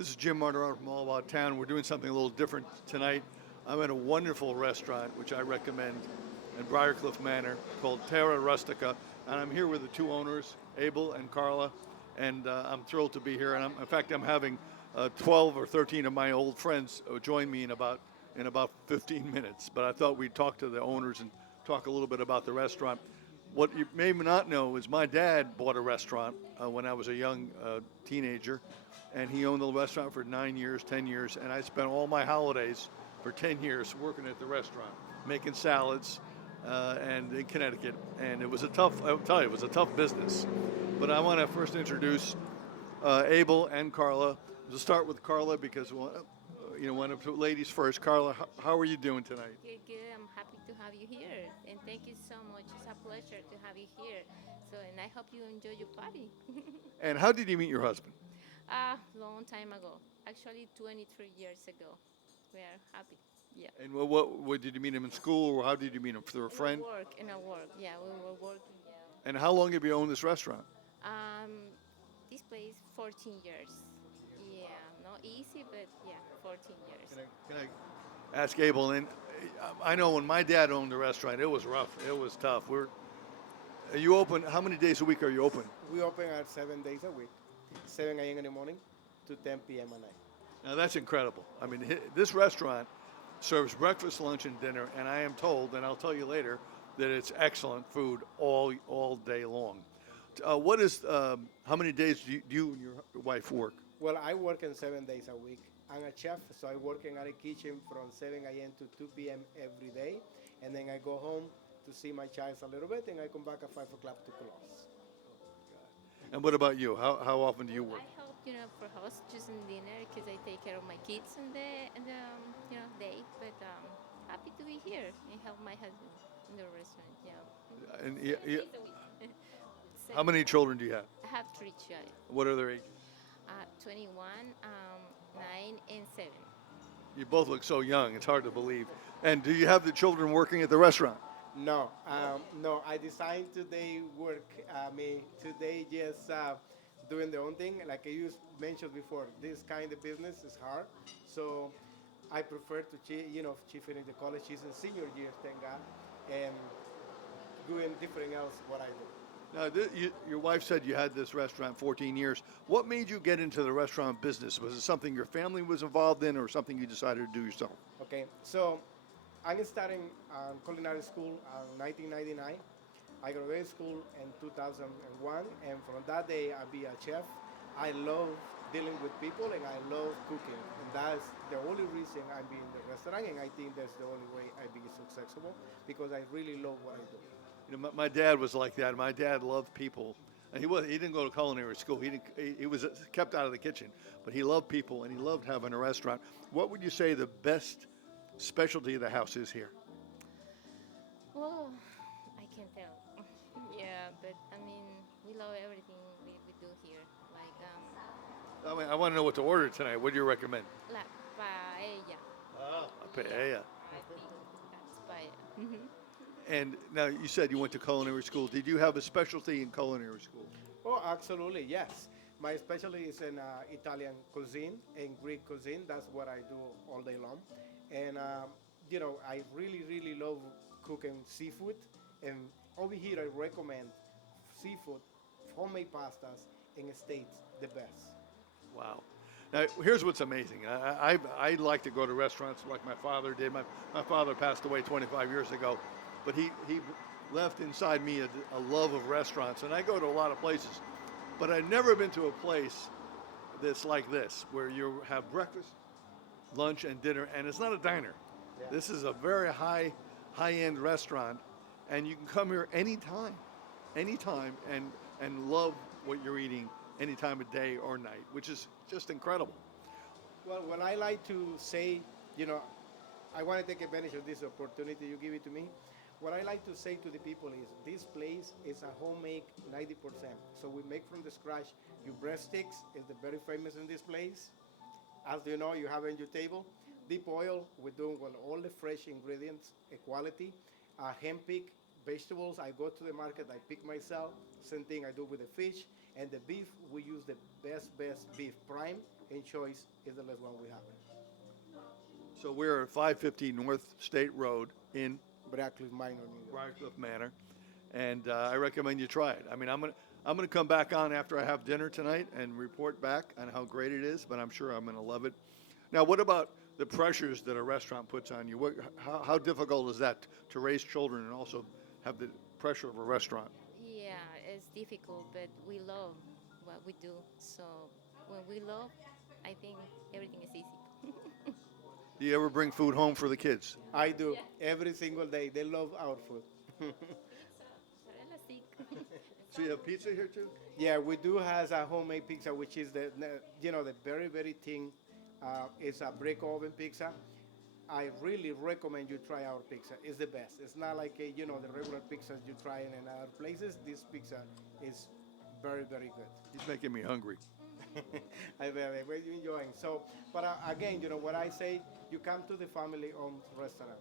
This is Jim Martorano from All About Town. We're doing something a little different tonight. I'm at a wonderful restaurant, which I recommend, in Briarcliff Manor, called Terra Rustica. And I'm here with the two owners, Abel and Carla. And I'm thrilled to be here. And in fact, I'm having 12 or 13 of my old friends join me in about 15 minutes. But I thought we'd talk to the owners and talk a little bit about the restaurant. What you may not know is my dad bought a restaurant when I was a young teenager, and he owned the restaurant for 9 years, 10 years, and I spent all my holidays for 10 years working at the restaurant, making salads, and in Connecticut. And it was I'll tell you, it was a tough business. But I want to first introduce Abel and Carla. We'll start with Carla because one of the ladies first. Carla, how are you doing tonight? Good, good. I'm happy to have you here, and thank you so much. It's a pleasure to have you here. So, and I hope you enjoy your party. And how did you meet your husband? Long time ago, actually 23 years ago. We are happy. Yeah. And what did you meet him in school, or how did you meet him? Through a friend? In our work. Yeah, we were working. Yeah. And how long have you owned this restaurant? Um, this place 14 years. Yeah, not easy, but yeah, 14 years. Can I ask Abel? And I know when my dad owned the restaurant, it was rough. It was tough. Are you open? How many days a week are you open? We open at 7 days a week, 7 a.m. in the morning to 10 p.m. at night. Now that's incredible. I mean, this restaurant serves breakfast, lunch, and dinner, and I am told, and I'll tell you later, that it's excellent food all day long. How many days do you and your wife work? Well, I work in 7 days a week. I'm a chef, so I work in the kitchen from 7 a.m. to 2 p.m. every day, and then I go home to see my child a little bit, and I come back at 5 o'clock to close. And what about you? How often do you work? I help, for hostages and dinner because I take care of my kids in the day. But happy to be here and help my husband in the restaurant. Yeah. And 7 days a week. how many children do you have? I have 3 children. What are their ages? 21, 9, and 7. You both look so young. It's hard to believe. And do you have the children working at the restaurant? No, no. I decided today work. Today just doing their own thing. Like you mentioned before, this kind of business is hard. So I prefer to, she finished the college. She's in senior year, thank God, and doing different else what I do. Now, your wife said you had this restaurant 14 years. What made you get into the restaurant business? Was it something your family was involved in or something you decided to do yourself? Okay, so I'm starting culinary school in 1999. I graduated school in 2001, and from that day, I be a chef. I love dealing with people, and I love cooking, and that's the only reason I be in the restaurant, and I think that's the only way I be successful, because I really love what I do. My dad was like that. My dad loved people. And he didn't go to culinary school. He was kept out of the kitchen, but he loved people and he loved having a restaurant. What would you say the best specialty of the house is here? Well, I can tell. Yeah, but we love everything we do here. Like I want to know what to order tonight. What do you recommend? la paella. A paella. I think that's paella. And now you said you went to culinary school. Did you have a specialty in culinary school? Oh, absolutely, yes. My specialty is in Italian cuisine and Greek cuisine. That's what I do all day long. And, I really, really love cooking seafood. And over here, I recommend seafood, homemade pastas, and steaks, the best. Wow. Now, here's what's amazing. I like to go to restaurants like my father did. My father passed away 25 years ago, but he left inside me a love of restaurants. And I go to a lot of places, but I've never been to a place that's like this, where you have breakfast, lunch, and dinner, and it's not a diner. Yeah. This is a very high-end restaurant, and you can come here anytime, and love what you're eating any time of day or night, which is just incredible. Well, what I like to say, I want to take advantage of this opportunity you give it to me. What I like to say to the people is this place is a homemade 90%. So we make from the scratch. Your breadsticks is the very famous in this place. As you know, you have on your table. Deep oil, we're doing all the fresh ingredients, quality. Hemp pick, vegetables, I go to the market, I pick myself. Same thing I do with the fish. And the beef, we use the best beef. Prime and choice is the best one we have. So we're at 550 North State Road in Briarcliff Minor, New York. Briarcliff Manor, and I recommend you try it. I mean, I'm gonna come back on after I have dinner tonight and report back on how great it is, but I'm sure I'm gonna love it. Now, what about the pressures that a restaurant puts on you? How difficult is that to raise children and also have the pressure of a restaurant? Yeah, it's difficult, but we love what we do. So when we love, I think everything is easy. Do you ever bring food home for the kids? I do every single day. They love our food. Sorella sick. So you have pizza here too? Yeah, we do have a homemade pizza, which is the very very thin. It's a brick oven pizza. I really recommend you try our pizza. It's the best. It's not like the regular pizzas you try in other places. This pizza is very very good. He's making me hungry. I bet we're enjoying. So, but again, what I say, you come to the family-owned restaurant.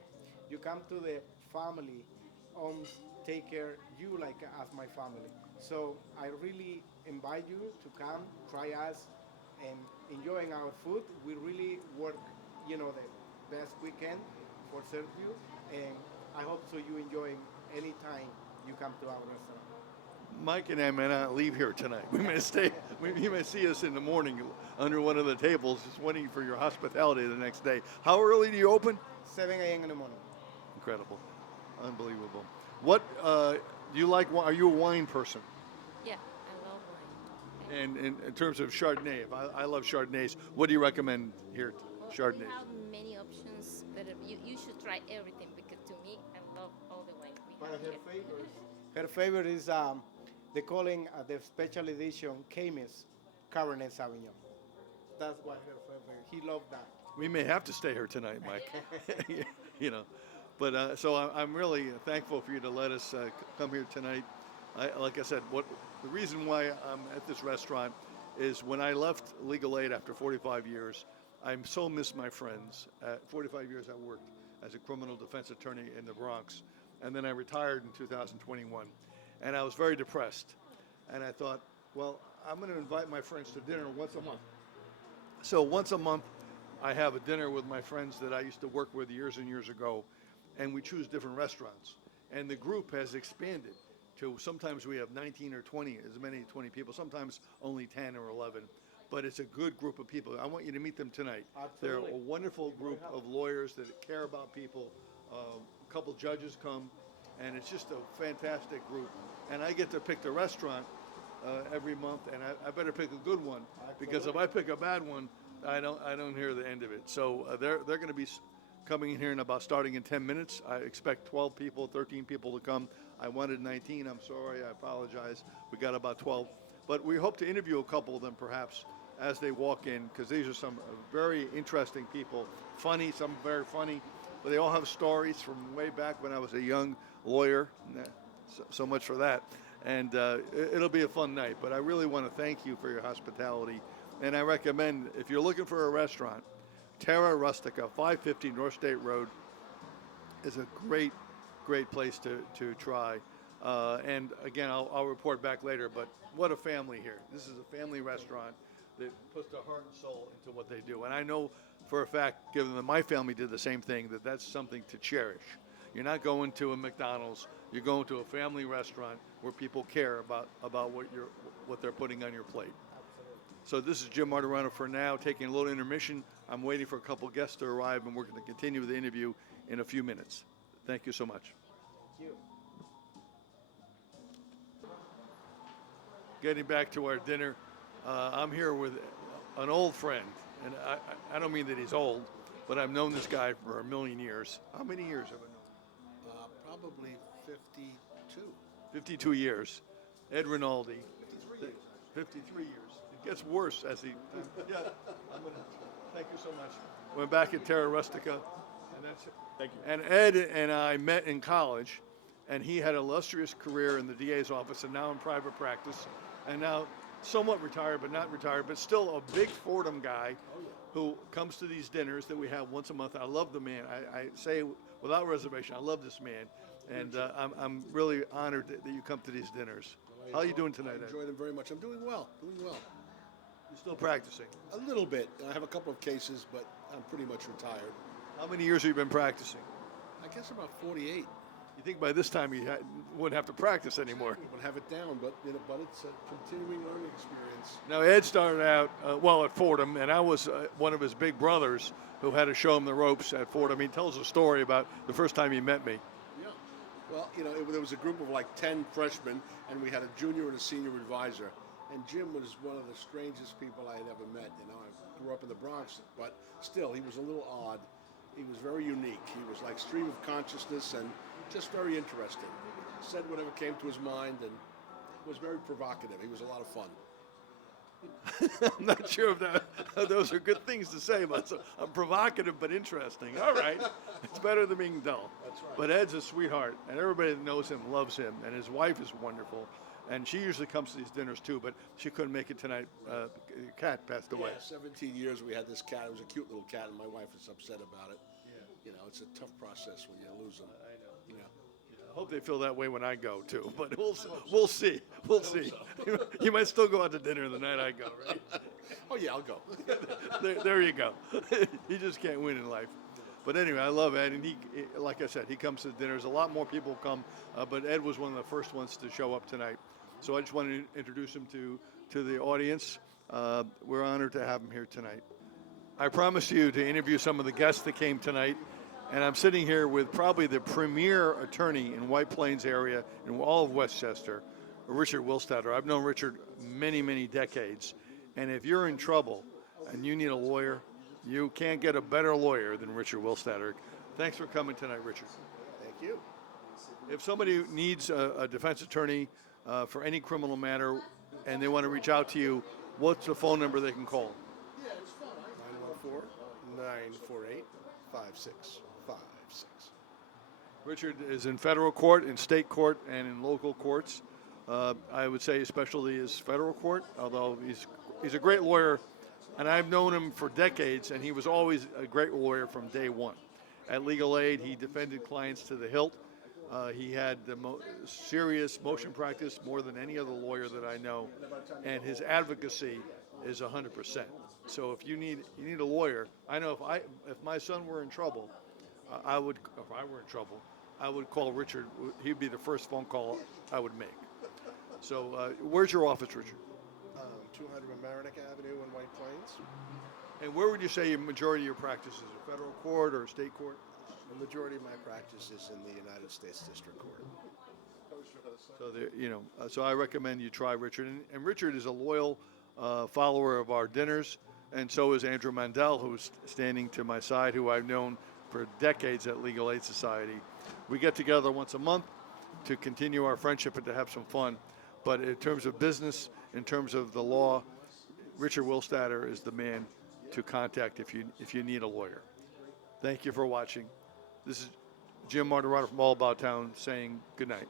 You come to the family-owned, take care you like as my family. So I really invite you to come, try us, and enjoying our food. We really work, the best we can for serve you, and I hope so you enjoy any time you come to our restaurant. Mike and I may not leave here tonight. We may stay. You may see us in the morning under one of the tables, just waiting for your hospitality the next day. How early do you open? 7 a.m. in the morning. Incredible, unbelievable. What do you like? Are you a wine person? Yeah, I love wine. And in terms of Chardonnay, I love Chardonnays. What do you recommend here? Well, Chardonnays. we have many options, but you should try everything because to me, I love all the wines we But have her here. favorite, her favorite is they calling the special edition Camus Cabernet Sauvignon. That's what her favorite. He loved that. We may have to stay here tonight, Mike. But so I'm really thankful for you to let us come here tonight. Like I said, the reason why I'm at this restaurant is when I left legal aid after 45 years, I so miss my friends. 45 years I worked as a criminal defense attorney in the Bronx, and then I retired in 2021. And I was very depressed. And I thought, well, I'm going to invite my friends to dinner once a month. So once a month, I have a dinner with my friends that I used to work with years and years ago, and we choose different restaurants. And the group has expanded to sometimes we have 19 or 20, as many as 20 people, sometimes only 10 or 11. But it's a good group of people. I want you to meet them tonight. Absolutely. They're a wonderful group of lawyers that care about people. A couple judges come, and it's just a fantastic group. And I get to pick the restaurant every month, and I better pick a good one, because if I pick a bad one, I don't hear the end of it. So they're going to be coming in here in starting in 10 minutes. I expect 12 people, 13 people to come. I wanted 19. I'm sorry. I apologize. We got about 12. But we hope to interview a couple of them perhaps as they walk in, because these are some very interesting people. Funny, some very funny, but they all have stories from way back when I was a young lawyer. So much for that. And it'll be a fun night. But I really want to thank you for your hospitality. And I recommend, if you're looking for a restaurant, Terra Rustica, 550 North State Road is a great place to try. And again, I'll report back later, but what a family here. This is a family restaurant that puts their heart and soul into what they do. And I know for a fact, given that my family did the same thing, that that's something to cherish. You're not going to a McDonald's. You're going to a family restaurant where people care about what they're putting on your plate. So this is Jim Martorano for now, taking a little intermission. I'm waiting for a couple guests to arrive, and we're going to continue the interview in a few minutes. Thank you so much. Thank you. Getting back to our dinner, I'm here with an old friend, and I don't mean that he's old, but I've known this guy for a million years. How many years have I known? Probably 52. 52 years. Ed Rinaldi. 53 years. 53 years. It gets worse as he. Yeah. Thank you so much. We're back at Terra Rustica, and that's it. Thank you. And Ed and I met in college, and he had an illustrious career in the DA's office, and now in private practice, and now somewhat retired, but not retired, but still a big Fordham guy who comes to these dinners that we have once a month. I love the man. I say without reservation, I love this man. And I'm really honored that you come to these dinners. How are you doing tonight, I Ed? enjoy them very much. I'm doing well, doing well. You're still practicing. A little bit. I have a couple of cases, but I'm pretty much retired. How many years have you been practicing? I guess about 48. You think by this time you wouldn't have to practice anymore? I would have it down, but but it's a continuing learning experience. Now, Ed started out, at Fordham, and I was one of his big brothers who had to show him the ropes at Fordham. He tells a story about the first time he met me. Yeah. Well, there was a group of like 10 freshmen, and we had a junior and a senior advisor. And Jim was one of the strangest people I had ever met. I grew up in the Bronx, but still, he was a little odd. He was very unique. He was like stream of consciousness and just very interesting. Said whatever came to his mind and was very provocative. He was a lot of fun. I'm not sure if those are good things to say, but I'm provocative but interesting. All right. It's better than being dull. That's right. But Ed's a sweetheart, and everybody that knows him loves him, and his wife is wonderful. And she usually comes to these dinners too, but she couldn't make it tonight. Cat passed away. Yeah, 17 years we had this cat. It was a cute little cat, and my wife is upset about it. Yeah. It's a tough process when you lose them. I know. Yeah. I hope they feel that way when I go too, but we'll see. We'll see. You might still go out to dinner the night I go, right? Oh yeah, I'll go. There you go. You just can't win in life. But anyway, I love Ed, and he, like I said, he comes to dinners. A lot more people come, but Ed was one of the first ones to show up tonight. So I just wanted to introduce him to the audience. We're honored to have him here tonight. I promised you to interview some of the guests that came tonight, and I'm sitting here with probably the premier attorney in White Plains area in all of Westchester, Richard Willstatter. I've known Richard many, many decades, and if you're in trouble and you need a lawyer, you can't get a better lawyer than Richard Willstatter. Thanks for coming tonight, Richard. Thank you. If somebody needs a defense attorney for any criminal matter and they want to reach out to you, what's the phone number they can call? 914-948-5656. Richard is in federal court, in state court, and in local courts. I would say his specialty is federal court, although he's a great lawyer, and I've known him for decades, and he was always a great lawyer from day one. At Legal Aid, he defended clients to the hilt. He had the serious motion practice more than any other lawyer that I know, and his advocacy is 100%. So if you need a lawyer, I know if my son were in trouble, if I were in trouble, I would call Richard. He'd be the first phone call I would make. So where's your office, Richard? 200 Mamaroneck Avenue in White Plains. And where would you say your majority of your practice is? A federal court or a state court? The majority of my practice is in the United States District Court. So so I recommend you try Richard. And Richard is a loyal follower of our dinners, and so is Andrew Mandel, who's standing to my side, who I've known for decades at Legal Aid Society. We get together once a month to continue our friendship and to have some fun. But in terms of business, in terms of the law, Richard Willstatter is the man to contact if you need a lawyer. Thank you for watching. This is Jim Martorano from All About Town saying good night.